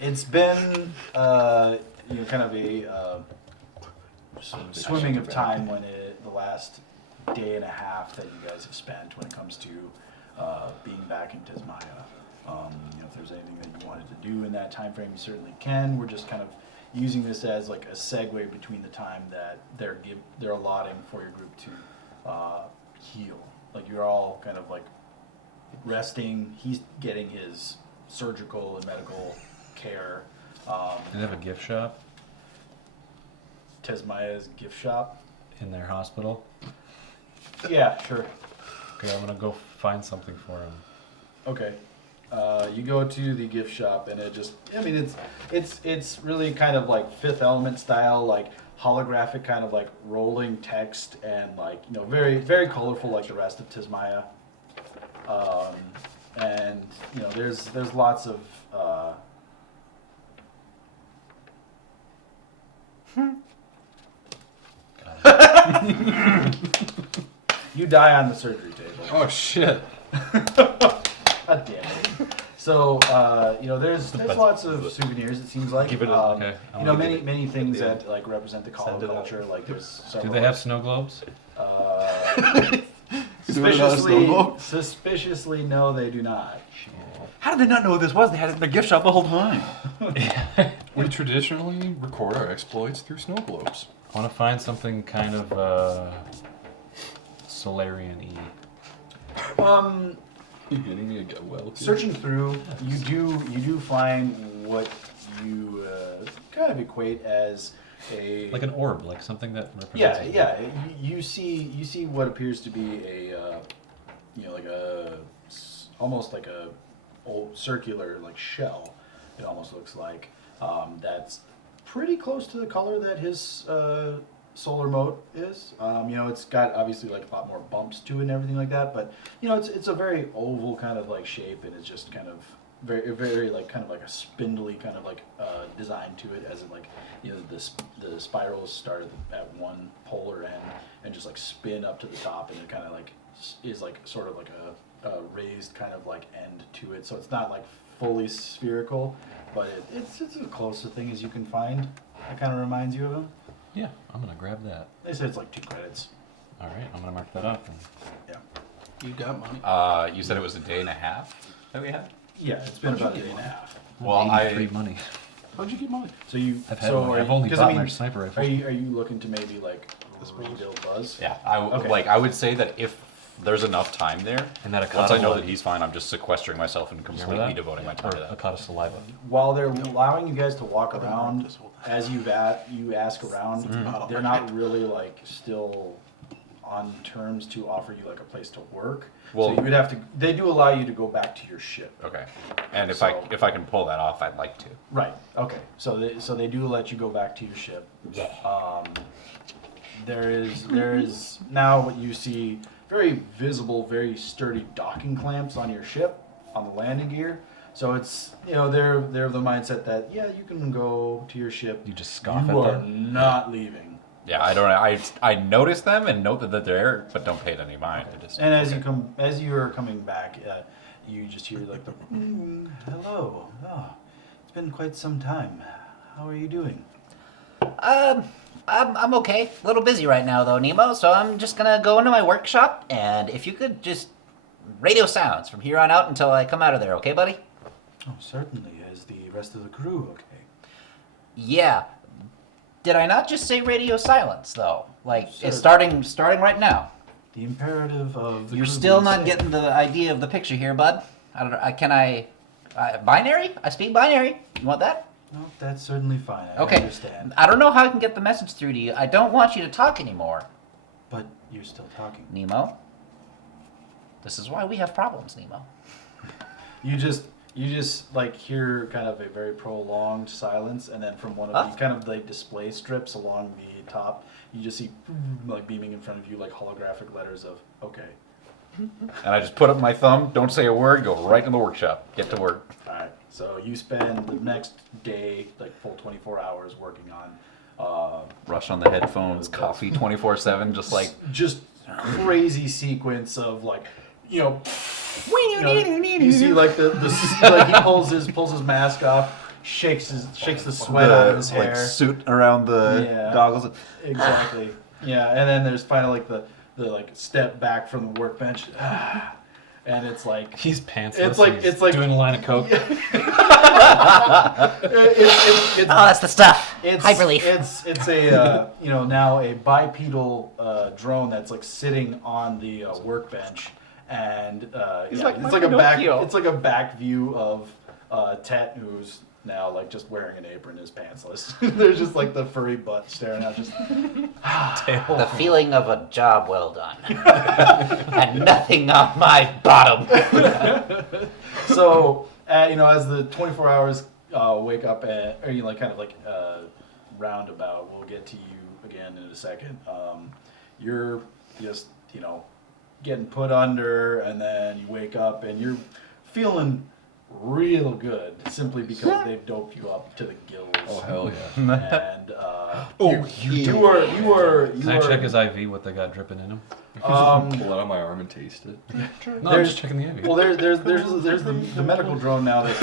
It's been kind of a swimming of time when the last day and a half that you guys have spent when it comes to being back in Tismaya. If there's anything that you wanted to do in that time frame, you certainly can. We're just kind of using this as like a segue between the time that they're allotting for your group to heal. Like you're all kind of like resting. He's getting his surgical and medical care. Do they have a gift shop? Tesmaya's gift shop? In their hospital? Yeah, sure. Okay, I'm gonna go find something for him. Okay. You go to the gift shop and it's really kind of like Fifth Element style, like holographic kind of like rolling text and like, very, very colorful like the rest of Tismaya. And there's lots of you die on the surgery table. Oh shit. God damn it. So there's lots of souvenirs. It seems like Okay. many things that like represent the Kala culture. Like there's Do several. they have snow globes? Suspiciously, no, they do not. How did they not know what this was? They had it in their gift shop the whole time. We traditionally record our exploits through snow globes. I want to find something kind of Solarian-y. You hitting me again? Well, Searching through, you do find what you kind of equate as a Like an orb, like something that represents. yeah. You see what appears to be a almost like a old circular like shell. It almost looks like that's pretty close to the color that his solar mote is. It's got obviously like a lot more bumps to it and everything like that, but it's a very oval kind of like shape, and it's just kind of very very like kind of like a spindly kind of like design to it, as in like the spirals start at one polar end and just like spin up to the top, and it kind of like is like sort of like a raised kind of like end to it, so it's not like fully spherical, but it's as close a thing as you can find. It kind of reminds you of him. Yeah, I'm gonna grab that. They say it's like 2 credits. All right, I'm gonna mark that up. And... Yeah. You got money. You said it was a day and a half that we had? Yeah, it's been about a day and a half. Well, free money. How'd you get money? So you. I've had money. I've only bought my sniper rifle. Are you looking to maybe like rebuild Buzz? Yeah, Okay. I would say that if there's enough time there, And that once I know Akata that he's fine, I'm just sequestering myself and Remember completely that? devoting my time to Or that. Akata saliva. While they're allowing you guys to walk around, as you ask around, they're not really like still on terms to offer you like a place to work. Well- so you would have to. They do allow you to go back to your ship. Okay, and if So- I can pull that off, I'd like to. Right. Okay. So they do let you go back to your ship. Yeah. There is now what you see, very visible, very sturdy docking clamps on your ship on the landing gear. So it's they're of the mindset that you can go to your ship. You just scoff You at are them. not leaving. Yeah, I notice them and note that they're there, but don't pay it any mind. And as you are coming back, you just hear like the hello. Oh, it's been quite some time. How are you doing? I'm okay. A little busy right now though, Nemo. So I'm just gonna go into my workshop, and if you could just radio silence from here on out until I come out of there, okay, buddy? Oh, certainly. Is the rest of the crew okay? Yeah. Did I not just say radio silence though? Like Sure. it's starting right now. The imperative of the You're crew still being not safe. getting the idea of the picture here, bud. I don't know. Can I? Binary? I speak binary. You want that? No, that's certainly fine. I Okay. understand. I don't know how I can get the message through to you. I don't want you to talk anymore, But you're still talking. Nemo. This is why we have problems, Nemo. You just like hear kind of a very prolonged silence, and then from one of the kind of like display strips along the top, you just see like beaming in front of you like holographic letters of okay. And I just put up my thumb, don't say a word, go right in the workshop, get to work. All right. So you spend the next day, like full 24 hours, working on Rush on the headphones, coffee 24/7, just like just crazy sequence of like you see like the like he pulls his mask off, shakes the sweat out of his hair. Like suit around the Yeah. goggles. Exactly. Yeah, and then there's finally like the like step back from the workbench, and it's like He's pantsless. It's like doing a line of coke. it's Oh, that's the stuff. It's Hyperleaf. It's a now a bipedal drone that's like sitting on the workbench, and He's yeah, like it's my like a back Pinocchio. it's like a back view of Tet, who's now like just wearing an apron, is pantsless. There's just like the furry butt staring out, just The feeling of a job well done. And nothing on my bottom. so as the 24 hours wake up at, or kind of like roundabout, we'll get to you again in a second. You're just getting put under, and then you wake up and you're feeling real good simply because they've doped you up to the gills. Oh hell yeah! And you are Can I check his IV, what they got dripping in him? Pull it on my arm and taste it. No, I'm just checking the IV. Well, there's the medical drone now that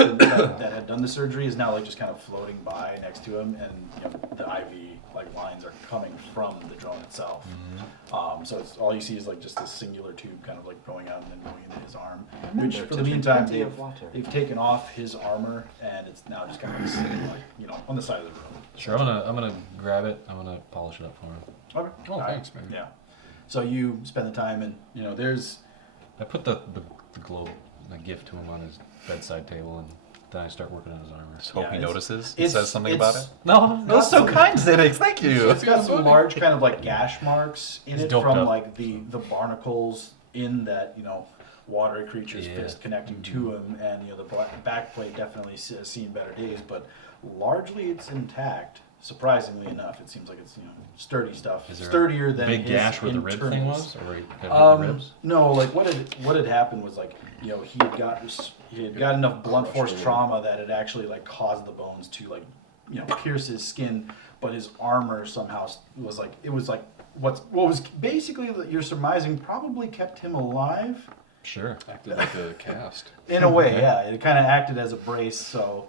had done the surgery is now like just kind of floating by next to him, and the IV like lines are coming from the drone itself. So it's all you see is like just this singular tube kind of like going out and then going into his arm. Which for the meantime they've taken off his armor, and it's now just kind of sitting like on the side of the room. Sure, I'm gonna grab it. I'm gonna polish it up for him. Okay. Oh, All right. thanks, man. Yeah. So you spend the time, and there's I put the globe, the gift to him on his bedside table, and then I start working on his armor. Just hope he it's- notices. it's- Says something about it. No, Not So kind, Xanax. Thank you. It's got some large kind of like gash marks in It's it doped from up. like the barnacles in that watery creature's Yeah. fist connecting to him, and the back plate definitely has seen better days, but largely it's intact. Surprisingly enough, it seems like it's sturdy stuff, Is there sturdier a than big his gash where the rib thing internals. was, or where he got hit the ribs? No, like what had happened was like he had got enough blunt force trauma that it actually like caused the bones to like pierce his skin, but his armor somehow was like what was basically you're surmising probably kept him alive Sure. Acted like a cast. in a way. Yeah, it kind of acted as a brace, so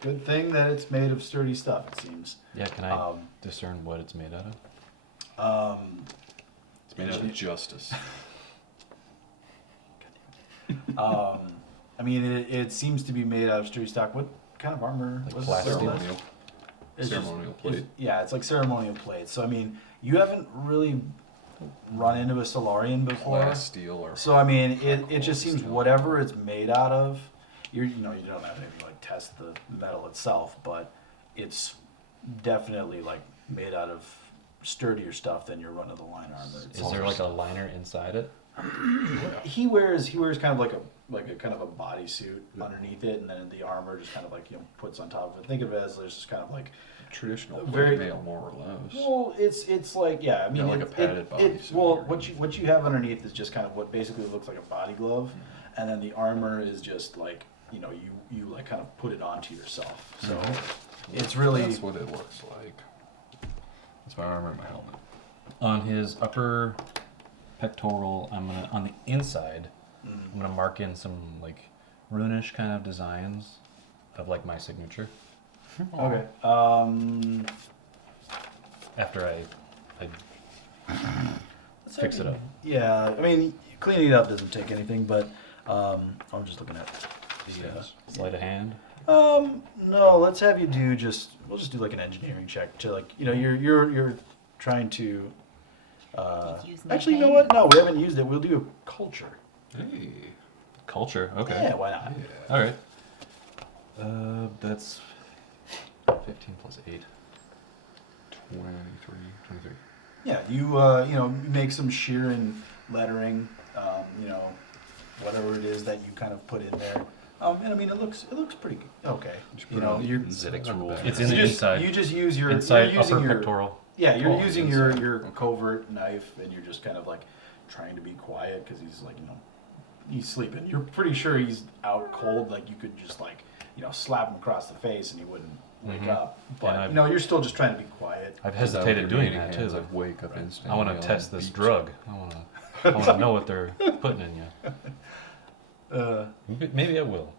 good thing that it's made of sturdy stuff. It seems. Yeah, can I discern what it's made out of? It's made out of justice. I mean, it seems to be made out of sturdy stock. What kind of armor Like was plastic? it? Ceremonial. It's just- Ceremonial plate. Yeah, it's like ceremonial plate. So I mean, you haven't really run into a Solarian before. Glass, steel, or So I mean, it just seems whatever it's made out of, you don't have to like test the metal itself, but it's definitely like made out of sturdier stuff than your run of the line armor. Is there like a liner inside it? He wears kind of like a kind of a bodysuit underneath it, and then the armor just kind of like puts on top of it. Think of it as there's just kind of like traditional very- plate mail, more or less. well, it's like I mean like a padded bodysuit well or- what you have underneath is just kind of what basically looks like a body glove, and then the armor is just like you like kind of put it onto yourself. So it's really That's what it looks like. That's my armor and my helmet. On his upper pectoral, on the inside, I'm gonna mark in some like runish kind of designs of like my signature. okay. After I fix it up. Yeah, I mean cleaning it up doesn't take anything, but I'm just looking at the. Sleight of hand. No, let's have you we'll just do like an engineering check to like you're trying to. Use my Actually, you know hand. what? No, we haven't used it. We'll do culture. Hey. Culture. Okay. Yeah, why not? All right. That's 15 plus 8. 23. Yeah, you you make some shearing lettering, whatever it is that you kind of put in there. And I mean it looks pretty good. Okay. You're Zedek's rules. It's in the inside. You just use your Inside you're using upper your pectoral. yeah you're Oh, using inside. your covert knife, and you're just kind of like trying to be quiet because he's like he's sleeping. You're pretty sure he's out cold. Like you could just like slap him across the face and he wouldn't wake up. But And you're still just trying to be quiet. I've hesitated doing that too. I wake up instantly. I want to test this drug. I want to know what they're putting in you. Maybe I will.